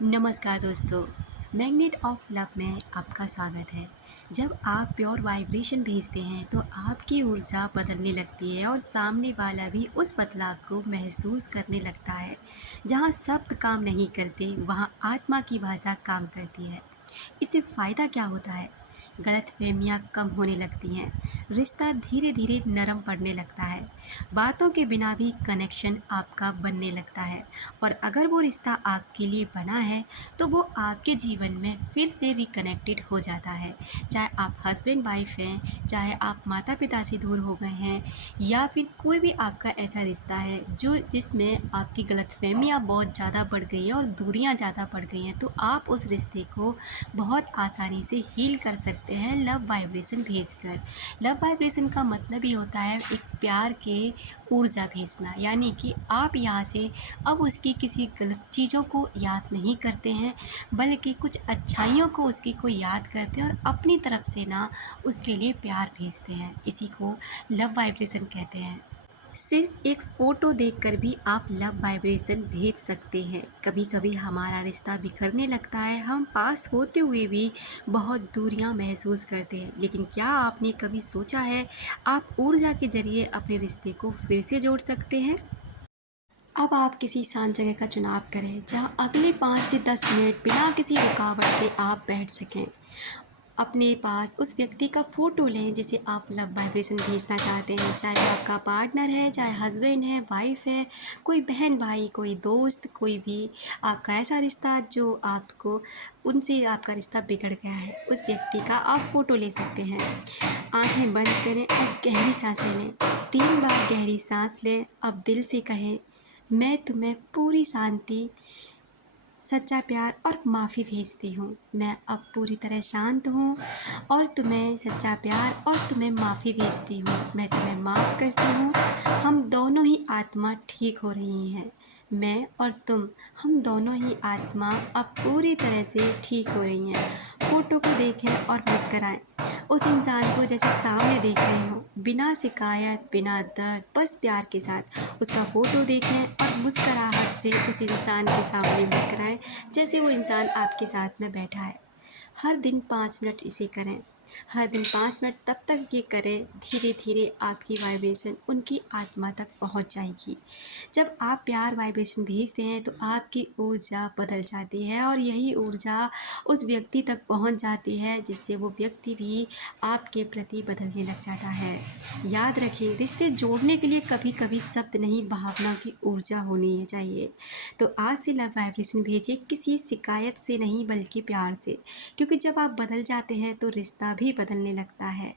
नमस्कार दोस्तों। Magnet of love में आपका स्वागत है। जब आप प्योर वाइब्रेशन भेजते हैं तो आपकी ऊर्जा बदलने लगती है और सामने वाला भी उस बदलाव को महसूस करने लगता है। जहाँ शब्द काम नहीं करते वहाँ आत्मा की भाषा काम करती है। इससे फ़ायदा क्या होता है? गलतफहमियाँ कम होने लगती हैं, रिश्ता धीरे धीरे नरम पड़ने लगता है, बातों के बिना भी कनेक्शन आपका बनने लगता है। और अगर वो रिश्ता आपके लिए बना है तो वो आपके जीवन में फिर से रिकनेक्टेड हो जाता है। चाहे आप हस्बैंड वाइफ हैं, चाहे आप माता पिता से दूर हो गए हैं, या फिर कोई भी आपका ऐसा रिश्ता है जो जिसमें आपकी गलतफहमियाँ बहुत ज़्यादा बढ़ गई हैं और दूरियाँ ज़्यादा बढ़ गई हैं, तो आप उस रिश्ते को बहुत आसानी से हील कर सकते हैं लव वाइब्रेशन भेजकर। लव वाइब्रेशन का मतलब ही होता है एक प्यार के ऊर्जा भेजना, यानी कि आप यहाँ से अब उसकी किसी गलत चीज़ों को याद नहीं करते हैं, बल्कि कुछ अच्छाइयों को उसकी को याद करते हैं और अपनी तरफ से ना उसके लिए प्यार भेजते हैं। इसी को लव वाइब्रेशन कहते हैं। सिर्फ एक फ़ोटो देखकर भी आप लव वाइब्रेशन भेज सकते हैं। कभी कभी हमारा रिश्ता बिखरने लगता है, हम पास होते हुए भी बहुत दूरियां महसूस करते हैं, लेकिन क्या आपने कभी सोचा है आप ऊर्जा के ज़रिए अपने रिश्ते को फिर से जोड़ सकते हैं? अब आप किसी शांत जगह का चुनाव करें जहां अगले 5 से 10 मिनट बिना किसी रुकावट के आप बैठ सकें। अपने पास उस व्यक्ति का फ़ोटो लें जिसे आप लव वाइब्रेशन भेजना चाहते हैं, चाहे वो आपका पार्टनर है, चाहे हस्बैंड है, वाइफ है, कोई बहन भाई, कोई दोस्त, कोई भी आपका ऐसा रिश्ता जो आपको उनसे आपका रिश्ता बिगड़ गया है, उस व्यक्ति का आप फ़ोटो ले सकते हैं। आंखें बंद करें और गहरी सांसें लें। 3 बार गहरी सांस लें। अब दिल से कहें, मैं तुम्हें पूरी शांति, सच्चा प्यार और माफ़ी भेजती हूँ। मैं अब पूरी तरह शांत हूँ और तुम्हें सच्चा प्यार और तुम्हें माफ़ी भेजती हूँ। मैं तुम्हें माफ़ करती हूँ। हम दोनों ही आत्मा ठीक हो रही हैं। मैं और तुम, हम दोनों ही आत्मा अब पूरी तरह से ठीक हो रही हैं। फ़ोटो को देखें और मुस्कराएं। उस इंसान को जैसे सामने देख रहे हो, बिना शिकायत, बिना दर्द, बस प्यार के साथ उसका फ़ोटो देखें और मुस्कुराहट से उस इंसान के सामने मुस्कुराएं जैसे वो इंसान आपके साथ में बैठा है। हर दिन 5 मिनट इसे करें। हर दिन 5 मिनट तब तक ये करें, धीरे धीरे आपकी वाइब्रेशन उनकी आत्मा तक पहुंच जाएगी। जब आप प्यार वाइब्रेशन भेजते हैं तो आपकी ऊर्जा बदल जाती है और यही ऊर्जा उस व्यक्ति तक पहुंच जाती है, जिससे वो व्यक्ति भी आपके प्रति बदलने लग जाता है। याद रखिए, रिश्ते जोड़ने के लिए कभी कभी शब्द नहीं, भावना की ऊर्जा होनी चाहिए। तो आज से लव वाइब्रेशन भेजिए, किसी शिकायत से नहीं बल्कि प्यार से, क्योंकि जब आप बदल जाते हैं तो रिश्ता भी बदलने लगता है।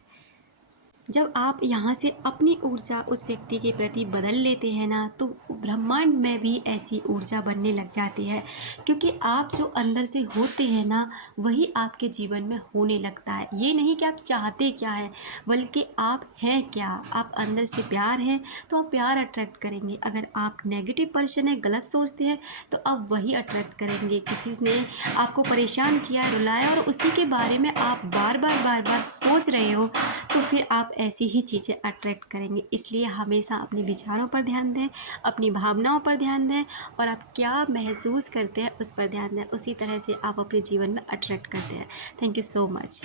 जब आप यहाँ से अपनी ऊर्जा उस व्यक्ति के प्रति बदल लेते हैं ना, तो ब्रह्मांड में भी ऐसी ऊर्जा बनने लग जाती है, क्योंकि आप जो अंदर से होते हैं ना, वही आपके जीवन में होने लगता है। ये नहीं कि आप चाहते क्या हैं, बल्कि आप हैं क्या। आप अंदर से प्यार हैं तो आप प्यार अट्रैक्ट करेंगे। अगर आप नेगेटिव पर्सन हैं, गलत सोचते हैं, तो आप वही अट्रैक्ट करेंगे। किसी ने आपको परेशान किया, रुलाया और उसी के बारे में आप बार बार सोच रहे हो, तो फिर आप ऐसी ही चीज़ें अट्रैक्ट करेंगे। इसलिए हमेशा अपने विचारों पर ध्यान दें, अपनी भावनाओं पर ध्यान दें और आप क्या महसूस करते हैं उस पर ध्यान दें। उसी तरह से आप अपने जीवन में अट्रैक्ट करते हैं। Thank you so much.